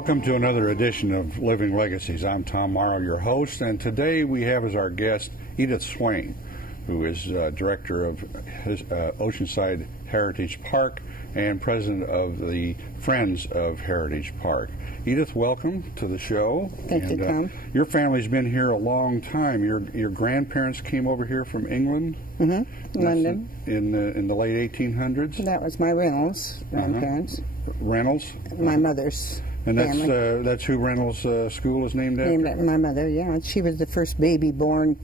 Welcome to another edition of Living Legacies. I'm Tom Morrow, your host, and today we have as our guest Edith Swaim, who is director of Oceanside Heritage Park and president of the Friends of Heritage Park. Edith, welcome to the show. Thank you, Tom. Your family's been here a long time. Your grandparents came over here from England? Mm-hmm. London. In the late 1800s? That was my Reynolds grandparents. Reynolds? My mother's and family. That's who Reynolds School is named after? Named after my mother, yeah. She was the first baby born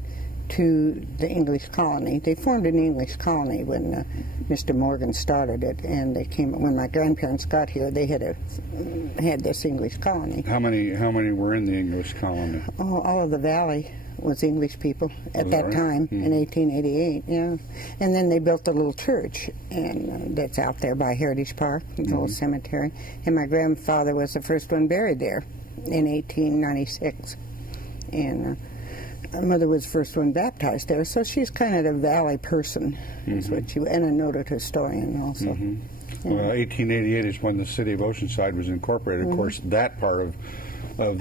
to the English colony. They formed an English colony when Mr. Morgan started it, and they came when my grandparents got here. They had this English colony. How many were in the English colony? Oh, all of the valley was English people at that time in 1888. Yeah, and then they built a little church, and that's out there by Heritage Park, the old cemetery. And my grandfather was the first one buried there in 1896, and. My mother was the first one baptized there, so she's kind of a valley person, is what she, and a noted historian also. Yeah. Well, 1888 is when the city of Oceanside was incorporated. Of course, that part of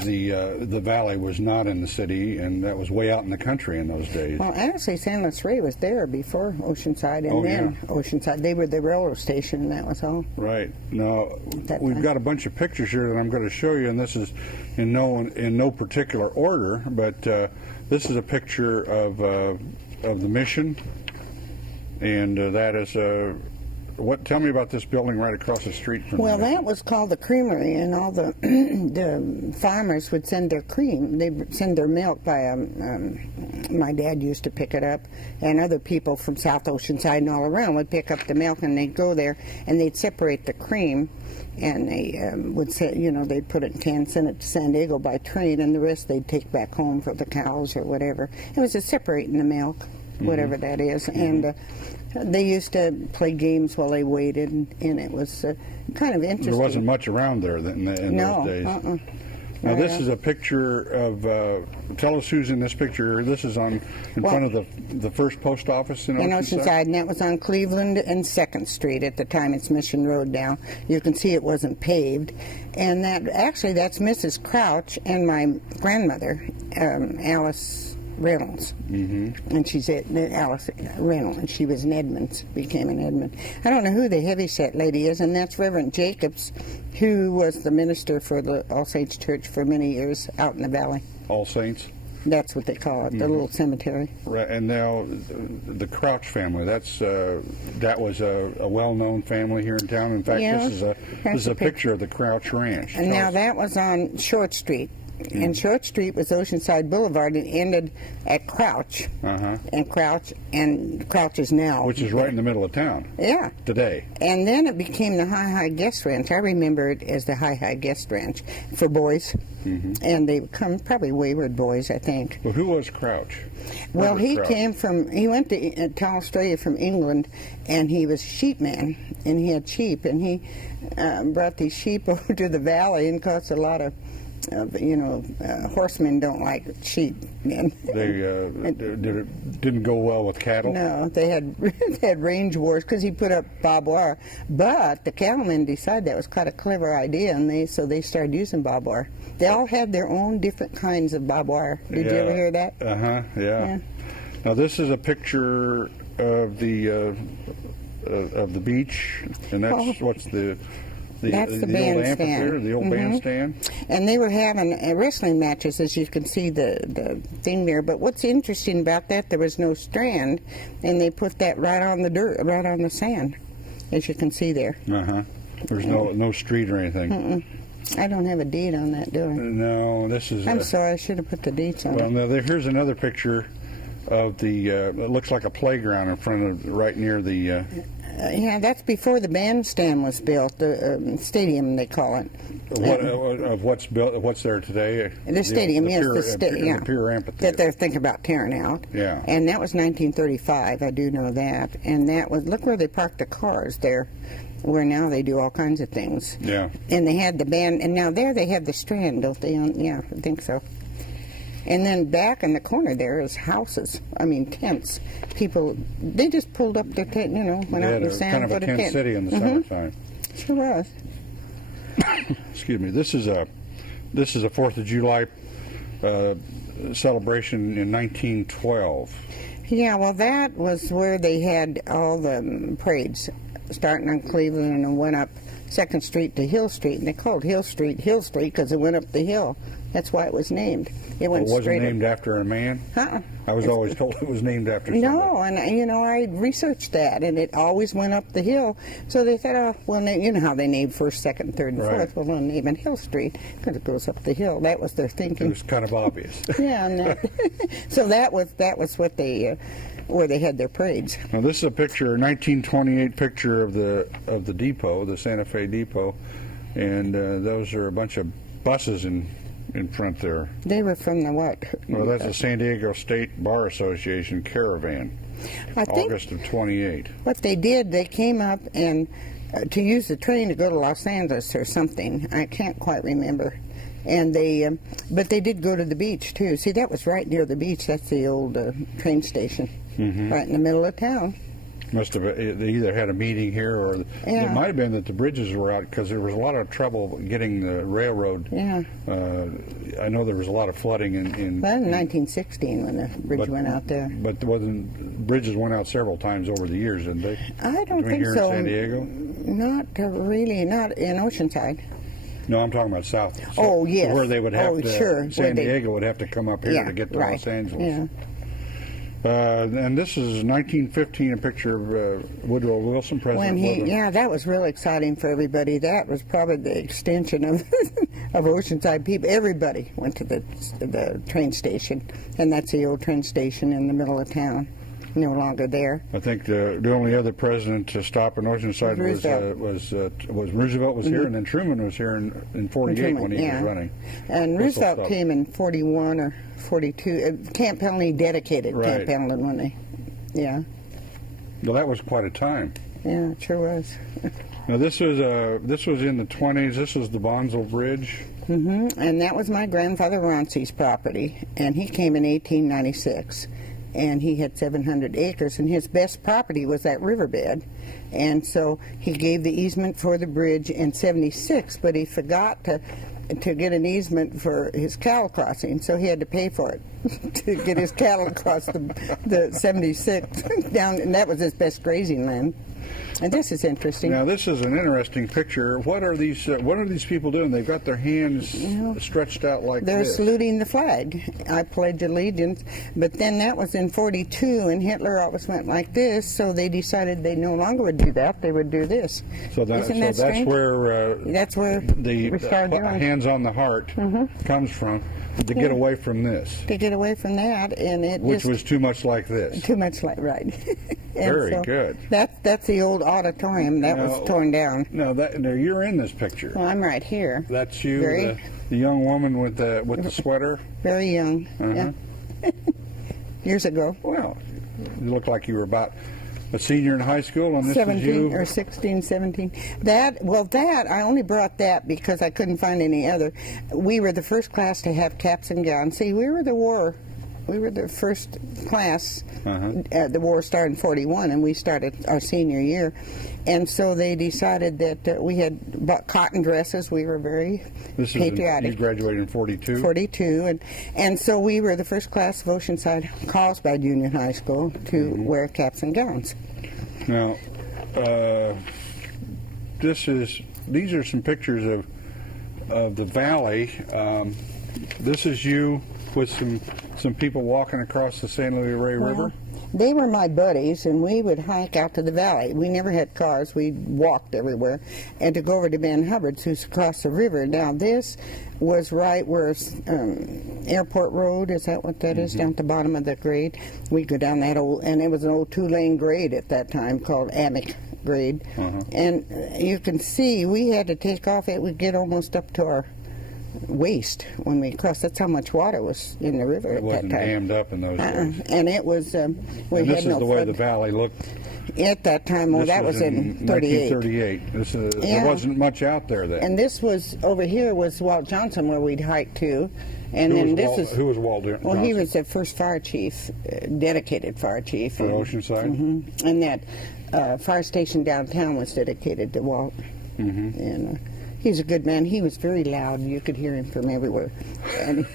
the valley was not in the city, and that was way out in the country in those days. Well, actually, San Luis Rey was there before Oceanside, and then Oceanside. They were the railroad station, and that was all. Right. Now, we've got a bunch of pictures here that I'm going to show you, and this is in no particular order, but this is a picture of the mission, and that is tell me about this building right across the street from Well, that was called the creamery, and all the the farmers would send their cream. They would send their milk by my dad used to pick it up, and other people from South Oceanside and all around would pick up the milk, and they'd go there and they'd separate the cream, and they would say, they'd put it in cans, send it to San Diego by train, and the rest they'd take back home for the cows or whatever. It was just separating the milk, whatever that is, and. They used to play games while they waited, and it was kind of interesting. There wasn't much around there in those days. Now this is a picture of, tell us who's in this picture. This is in front of the first post office in Oceanside? And that was on Cleveland and 2nd Street at the time. It's Mission Road now. You can see it wasn't paved. And that's Mrs. Crouch and my grandmother, Alice Reynolds, and she's Alice Reynolds, and she was in Edmonds, became an Edmond. I don't know who the heavyset lady is, and that's Reverend Jacobs, who was the minister for the All Saints Church for many years out in the valley. All Saints? That's what they call it, the little cemetery. Right, and now the Crouch family, that was a well-known family here in town. In fact, this is a picture of the Crouch Ranch. And now that was on Short Street. And Short Street was Oceanside Boulevard and ended at Crouch. And Crouch is now. Which is right in the middle of town. Yeah. Today. And then it became the High Guest Ranch. I remember it as the High Guest Ranch for boys. And they come probably wayward boys, I think. Well, who was Crouch? Well, he went to Australia from England, and he was a sheep man, and he had sheep, and he brought these sheep over to the valley, and caused a lot of horsemen don't like sheep. They didn't go well with cattle? No, they had range wars because he put up barbed wire. But the cattlemen decided that was quite a clever idea, and so they started using barbed wire. They all had their own different kinds of barbed wire. Did you ever hear that? Yeah. Now this is a picture of the beach, and that's what's the bandstand. The old bandstand. And they were having wrestling matches, as you can see the thing there. But what's interesting about that, there was no strand, and they put that right on the dirt, right on the sand, as you can see there. There's no street or anything. I don't have a deed on that, do I? No, this is... I'm sorry, I should have put the deeds on it. Well, now here's another picture of the... it looks like a playground in front of, right near the... yeah, that's before the bandstand was built, the stadium they call it. What's built? What's there today? The stadium, yes, the Pure Amphitheater that they're thinking about tearing out. Yeah, and that was 1935. I do know that, and that was look where they parked the cars there, where now they do all kinds of things. Yeah, and they had the band, and now there they have the strand, don't they? Yeah, I think so. And then back in the corner there is houses. I mean, tents. People, they just pulled up their tent, went out in the sand. Kind of a tent city in the summertime. Sure was. Excuse me. This is a This is a 4th of July celebration in 1912. Yeah, well, that was where they had all the parades, starting on Cleveland and went up 2nd Street to Hill Street, and they called Hill Street because it went up the hill. That's why it was named. It went wasn't straight named up. after a man? Uh-uh. I was always told it was named after somebody. No, and you know, I researched that, and it always went up the hill. So they thought, oh, well, you know how they named 1st, 2nd, 3rd, and 4th. Right. Well, they'll name it Hill Street because it goes up the hill. That was their It thinking. was kind of obvious. Yeah, and so that was what they where they had their parades. Now this is a picture, 1928 picture of the depot, the Santa Fe depot, and those are a bunch of buses in front there. They were from the what? Well, that's the San Diego State Bar Association caravan. I think August of 28. what they did, they came up and to use the train to go to Los Angeles or something. I can't quite remember. And but they did go to the beach too. See, that was right near the beach. That's the old train station, right in the middle of town. Must have they either had a meeting here, or it might have been that the bridges were out because there was a lot of trouble getting the railroad. Yeah. I know there was a lot of flooding in. Well, in 1916 when the bridge went out there. But bridges went out several times over the years, didn't they? I don't Between think here so. and San Diego. Not really. Not in Oceanside. No, I'm talking about south. Oh, yes. Where they would have to. Sure. San Diego would have to come up here to get to Los Angeles. Yeah. And this is 1915, a picture of Woodrow Wilson, President Woodrow. Yeah, that was really exciting for everybody. That was probably the extension of of Oceanside people. Everybody went to the train station, and that's the old train station in the middle of town. No longer there. I think the only other president to stop in Oceanside was Roosevelt was here, and then Truman was here in 48 when he was running. And Roosevelt came in 41 or 42. Camp Pendleton dedicated Camp Pendleton when they, Well, that was quite a time. Yeah, it sure was. Now this was in the 20s. This was the Bonsall Bridge. And that was my grandfather Roncy's property, and he came in 1896. And he had 700 acres, and his best property was that riverbed. And so he gave the easement for the bridge in 76, but he forgot to get an easement for his cattle crossing, so he had to pay for it to get his cattle across the 76 down, and that was his best grazing land. And this is interesting. Now this is an interesting picture. What are these people doing? They've got their hands stretched out like They're this. saluting the flag. I pledge allegiance. But then that was in 42, and Hitler always went like this, so they decided they no longer would do that. They would do this. That's where we started doing. Hands on the heart comes from, to get away from this. To get away from that, and which was too much like this. Too much like, right. Very good. That's the old auditorium that was torn down. No, you're in this picture. Well, I'm right here. That's you, the young woman with the sweater. Very young. Yeah. Years ago. Well, you look like you were about a senior in high school, and this 17 is you. Or 16, 17. That I only brought that because I couldn't find any other. We were the first class to have caps and gowns. See, we were the first class. The war started in 41, and we started our senior year. And so they decided that we had bought cotton dresses. We were very patriotic. You graduated in 42? 42. And so we were the first class of Oceanside, Carlsbad Union High School, to wear caps and gowns. Now, these are some pictures of the valley. This is you with some people walking across the San Luis Rey River. They were my buddies, and we would hike out to the valley. We never had cars. We walked everywhere. And to go over to Ben Hubbard's, who's across the river. Now, this was right where Airport Road, is that what that is, down at the bottom of the grade? We'd go down that and it was an old two-lane grade at that time called Amic grade. And you can see we had to take off. It would get almost up to our waist when we crossed. That's how much water was in the river at that time. It wasn't dammed up in those days. And it was, we and had this is no the way flood. the valley looked. At that time, that was in 38. 1938. There wasn't much out there then. And this was, over here was Walt Johnson, where we'd hike to. And who was Walt Johnson? Well, he was the first fire chief, dedicated fire chief. For Oceanside? And that fire station downtown was dedicated to Walt. And He's a good man. He was very loud. You could hear him from everywhere. And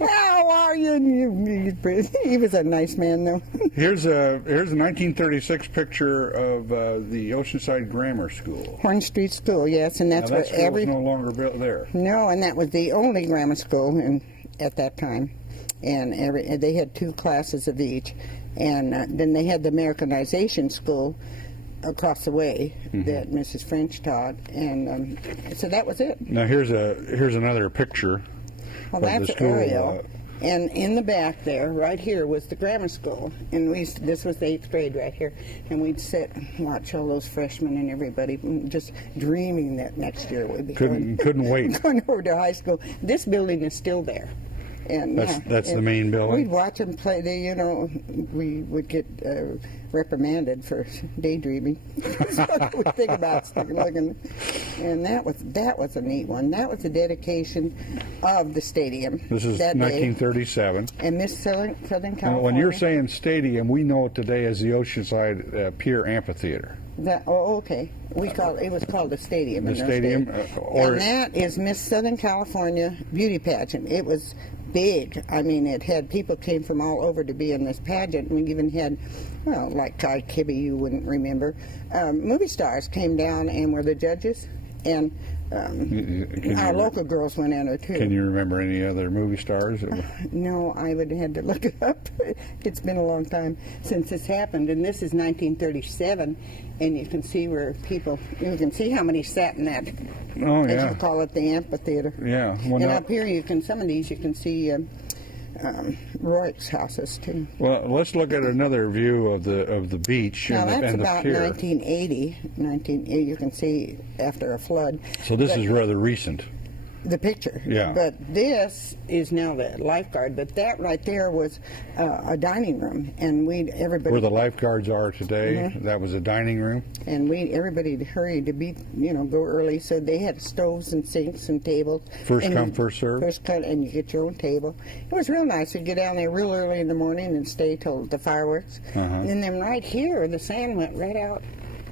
how are you? And he was a nice man, though. Here's a 1936 picture of the Oceanside Grammar School. Horn Street School, yes, and that's Now, where that school is no longer built there. No, and that was the only grammar school at that time, and they had 2 classes of each, and then they had the Americanization school across the way that Mrs. French taught, and so that was it. Now here's another picture. Well, of that's the school, Ariel, and in the back there, right here, was the grammar school, and this was the 8th grade right here, and we'd sit and watch all those freshmen and everybody, just dreaming that next year we'd be couldn't wait. going over to high school. This building is still there. And that's the main building. We'd watch them play. We would get reprimanded for daydreaming. That's what we think about looking. And that was a neat one. That was the dedication of the stadium. This is 1937. And Miss Southern California. When you're saying stadium, we know it today as the Oceanside Pier Amphitheater. Okay. It was called the stadium. The stadium, and that is Miss Southern California beauty pageant. It was big. I mean, it had people came from all over to be in this pageant. We even had, like Guy Kibbe, you wouldn't remember. Movie stars came down and were the judges, and our local girls went in there too. Can you remember any other movie stars? No, I would have had to look it up. It's been a long time since this happened, and this is 1937, and you can see you can see how many sat in that, as you call it, the amphitheater. Yeah. Well, and up here, some of these you can see Rourke's houses too. Well, let's look at another view of the beach now, and that's the about pier. 1980. You can see after a flood. So this is rather recent. The picture. Yeah. But this is now the lifeguard. But that right there was a dining room, and everybody. Where the lifeguards are today, that was a dining room. And everybody hurried to go early, so they had stoves and sinks and tables. First come, first serve. First come, and you get your own table. It was real nice. You'd get down there real early in the morning and stay till the fireworks. And then right here, the sand went right out,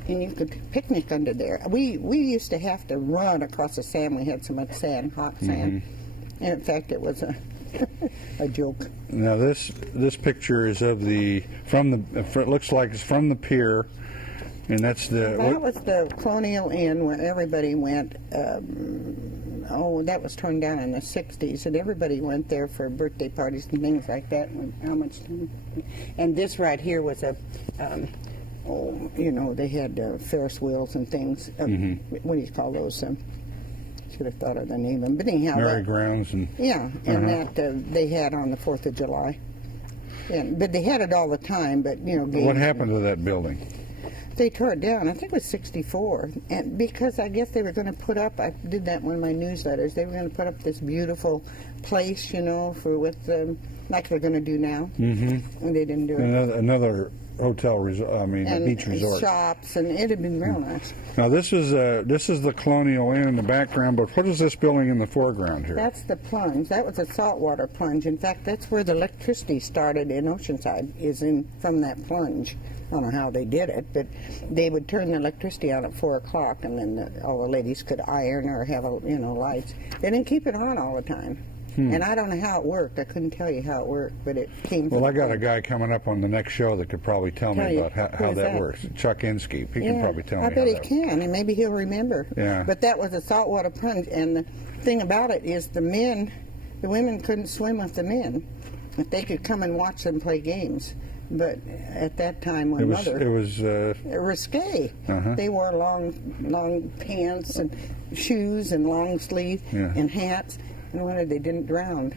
and you could picnic under there. We used to have to run across the sand. We had so much sand, hot sand. And in fact, it was a joke. Now this picture is of it looks like it's from the pier, and that's that was the Colonial Inn where everybody went. That was torn down in the 60s, and everybody went there for birthday parties and things like that. And this right here was they had Ferris wheels and things. What do you call those? Should have thought of the name of them. But anyhow, merry-go-rounds and that they had on the 4th of July. But they had it all the time. But what happened to that building? They tore it down. I think it was 1964, and because I guess they were going to put up. I did that in one of my newsletters. They were going to put up this beautiful place, like they're going to do now. And they didn't do it. Another hotel resort. A beach resort. Shops, and it had been real nice. Now this is the Colonial Inn in the background, but what is this building in the foreground here? That's the plunge. That was a saltwater plunge. In fact, that's where the electricity started in Oceanside. From that plunge. I don't know how they did it, but they would turn the electricity on at 4 o'clock, and then all the ladies could iron or have lights. They didn't keep it on all the time. And I don't know how it worked. I couldn't tell you how it worked, but it came. Well, I got a guy coming up on the next show that could probably tell me about how that works. Chuck Inskeep. He can probably tell me. I bet he can, and maybe he'll remember. Yeah. But that was a saltwater plunge, and the thing about it is the women couldn't swim with the men. If they could come and watch them play games. But at that time, it was risque. They wore long pants and shoes and long sleeves and hats. No wonder they didn't drown.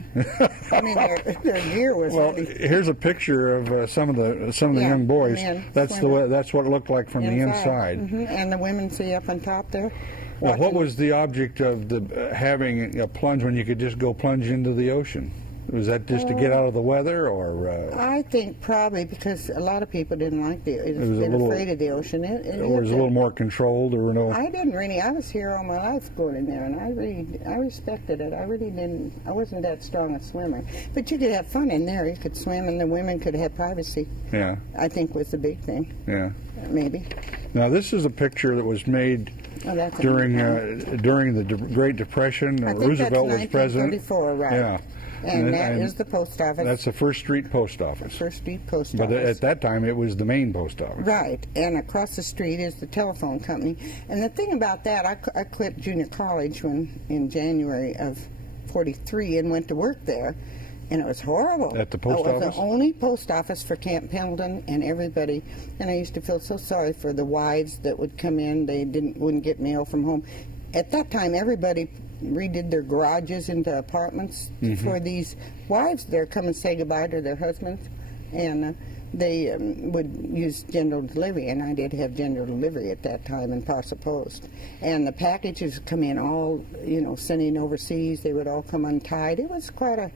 I mean, their gear was. Well, here's a picture of some of the young boys. That's what it looked like from the inside. And the women see up on top there. Well, what was the object of having a plunge when you could just go plunge into the ocean? Was that just to get out of the weather, or? I think probably because a lot of people didn't like they were afraid of the ocean. It was a little more controlled, or no? I didn't really. I was here all my life going in there, and I respected it. I really didn't. I wasn't that strong a swimmer, but you could have fun in there. You could swim, and the women could have privacy. Yeah. I think was the big thing. Yeah. Maybe. Now this is a picture that was made Oh, that's during the Great Depression. I think Roosevelt that's was president. 1934, right? Yeah. And that is the post office. That's the First Street Post Office. First Street Post But Office. at that time, it was the main post office. Right, and across the street is the telephone company. And the thing about that, I quit junior college in January of '43 and went to work there, and it was horrible. At the post office? It was office? the only post office for Camp Pendleton and everybody. And I used to feel so sorry for the wives that would come in. They wouldn't get mail from home. At that time, everybody redid their garages into apartments for these wives there come and say goodbye to their husbands, and they would use general delivery, and I did have general delivery at that time in Parcel Post, and the packages come in all, sending overseas. They would all come untied. It was quite a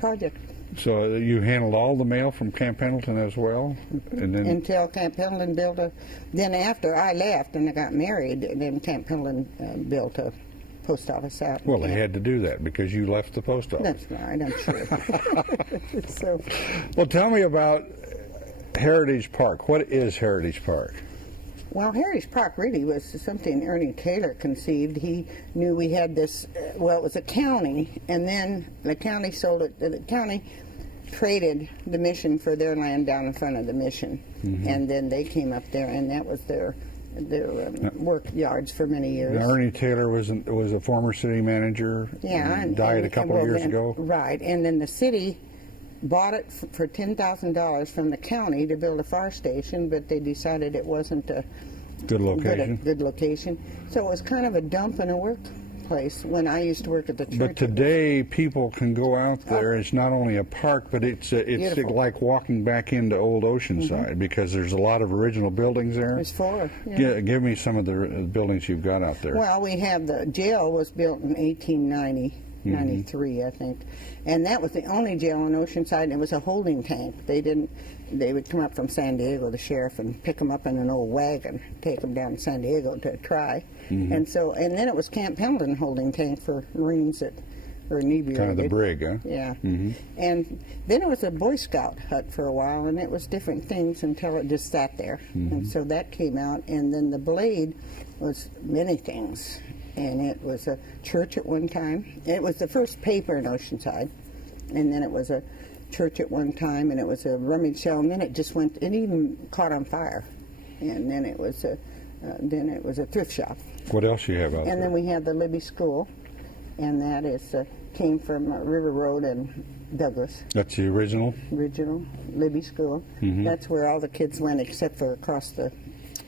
project. So you handled all the mail from Camp Pendleton as well? And then Until Camp Pendleton built then after I left and I got married, then Camp Pendleton built a post office out. well, they had to do that because you left the post office. That's right, I'm sure. So, Well, tell me about Heritage Park. What is Heritage Park? well, Heritage Park really was something Ernie Taylor conceived. He knew we had this, it was a county, and then the county sold it. The county traded the mission for their land down in front of the mission, and then they came up there, and that was their work yards for many years. Now, Ernie Taylor was a former city manager. Yeah, and died a couple of years ago. Right, and then the city bought it for $10,000 from the county to build a fire station, but they decided it wasn't a Good location. good location. So it was kind of a dump and a workplace when I used to work at the church. But today, people can go out there. It's not only a park, but it's Beautiful. like walking back into old Oceanside because there's a lot of original buildings there. There's four. Yeah. Give me some of the buildings you've got out there. Well, we have the jail was built in 1893, I think, and that was the only jail in Oceanside. And it was a holding tank. They would come up from San Diego, the sheriff, and pick them up in an old wagon, take them down to San Diego to try. And then it was Camp Pendleton holding tank for Marines that were inebriated. Kind of the brig, huh? Yeah. And then it was a Boy Scout hut for a while, and it was different things until it just sat there. And so that came out, and then the Blade was many things. And it was a church at one time. It was the first paper in Oceanside, and then it was a church at one time, and it was a rummage sale, and then it just went. It even caught on fire, and then it was a thrift shop. What else you have out And there? then we had the Libby School, and that came from River Road and Douglas. That's the original? Original Libby School. That's where all the kids went except for across the.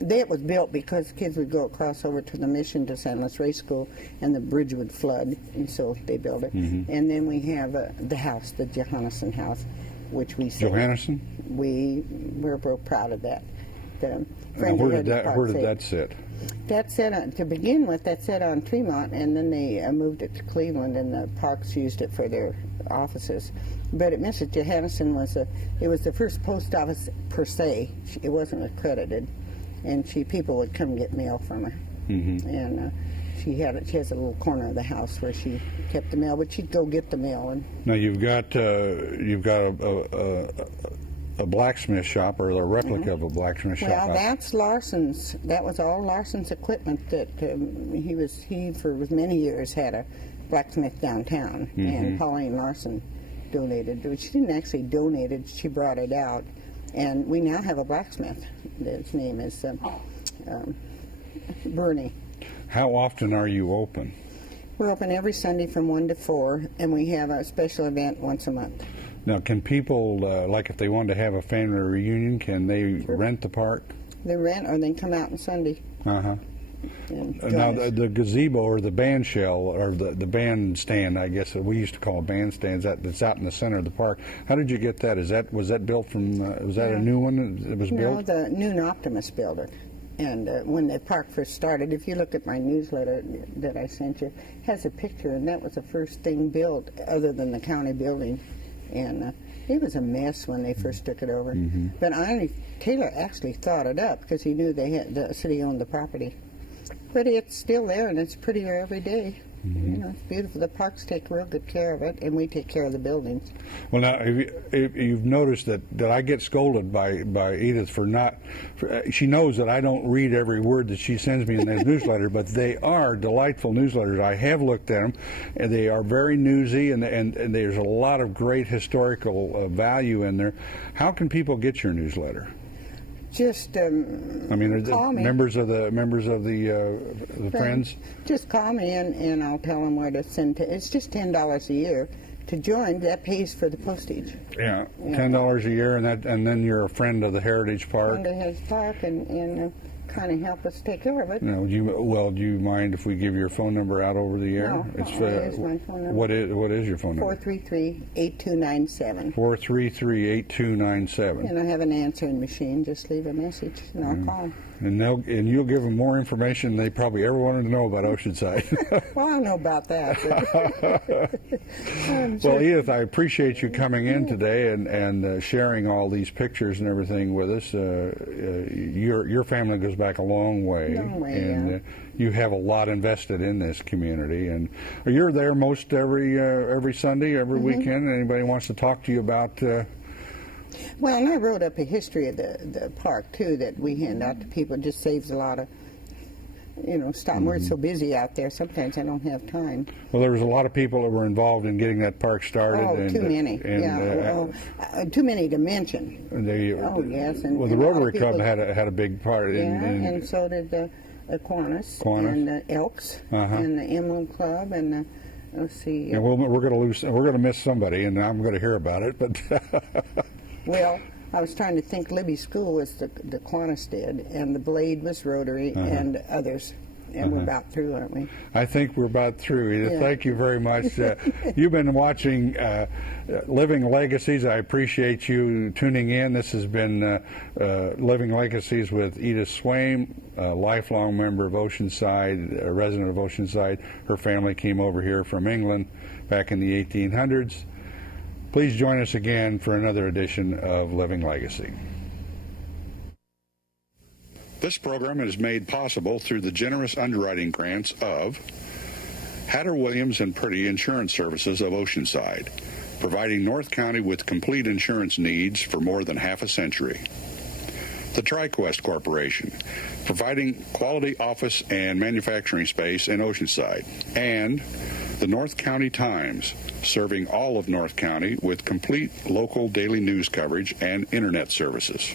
It was built because kids would go across over to the mission to San Luis Race School, and the bridge would flood, and so they built it. And then we have the house, the Johannesson House, which we saved. Johannesson? We're real proud of that. Now, where did that sit? That set to begin with. That set on Tremont, and then they moved it to Cleveland, and the parks used it for their offices. But Mrs. Johannesson was the first post office per se. It wasn't accredited, and people would come get mail from her. And she has a little corner of the house where she kept the mail, but she'd go get the mail. And Now you've got a blacksmith shop, or a replica of a blacksmith shop. well, that's Larson's. That was all Larson's equipment. That he for many years had a blacksmith downtown, and Pauline Larson donated. She didn't actually donate it; she brought it out, and we now have a blacksmith. His name is Bernie. How often are you open? We're open every Sunday from 1 to 4, and we have a special event once a month. Now, can people, like if they wanted to have a family reunion, can they rent the park? They rent, or they come out on Sunday. Uh-huh. And Now, join us. the gazebo or the band shell, or the bandstand, I guess we used to call bandstands, that's out in the center of the park. How did you get that? Was that built from, was that a new one that was No, built? the Noon Optimist built it. And when the park first started, if you look at my newsletter that I sent you, it has a picture, and that was the first thing built other than the county building. And it was a mess when they first took it over. But Taylor actually thought it up because he knew the city owned the property. But it's still there, and it's prettier every day. You know, it's beautiful. The parks take real good care of it, and we take care of the buildings. Well, now, if you've noticed that I get scolded by Edith for not, she knows that I don't read every word that she sends me in this newsletter, but they are delightful newsletters. I have looked at them, and they are very newsy, and there's a lot of great historical value in there. How can people get your newsletter? Just I mean, are call me. members of the friends? Just call me and I'll tell them where to send to. It's just $10 a year to join. That pays for the postage. Yeah, $10 a year, and then you're a friend of the Heritage Park. Friend of Heritage Park, and kind of help us take care of it. No, do you mind if we give your phone number out over the air? No, it's it's my phone number. What is your phone number? 433-8297. 433-8297. And I have an answering machine. Just leave a message, and I'll call. And you'll give them more information than they probably ever wanted to know about Oceanside. Well, I don't know about that. Well, Edith, I appreciate you coming in today and sharing all these pictures and everything with us. Your family goes back a long way, and you have a lot invested in this community. And you're there most every Sunday, every weekend. Anybody wants to talk to you about? Well, and I wrote up a history of the park, too, that we hand out to people. It just saves a lot of, stop. We're so busy out there, sometimes I don't have time. Well, there was a lot of people that were involved in getting that park started. Oh, too many. Too many to mention. Yes. And the Rotary Club had a big part. And so did the Kiwanis, and the Elks, and the Emerald Club, and the... Let's see. And we're going to miss somebody, and I'm going to hear about it. But well, I was trying to think. Libby School was the Kiwanis did, and the Blade was Rotary, and others. And we're about through, aren't we? I think we're about through, Edith. Thank you very much. You've been watching Living Legacies. I appreciate you tuning in. This has been Living Legacies with Edith Swaim, a lifelong member of Oceanside, a resident of Oceanside. Her family came over here from England back in the 1800s. Please join us again for another edition of Living Legacy. This program is made possible through the generous underwriting grants of Hatter Williams and Purdy Insurance Services of Oceanside, providing North County with complete insurance needs for more than half a century. The TriQuest Corporation, providing quality office and manufacturing space in Oceanside. And the North County Times, serving all of North County with complete local daily news coverage and internet services.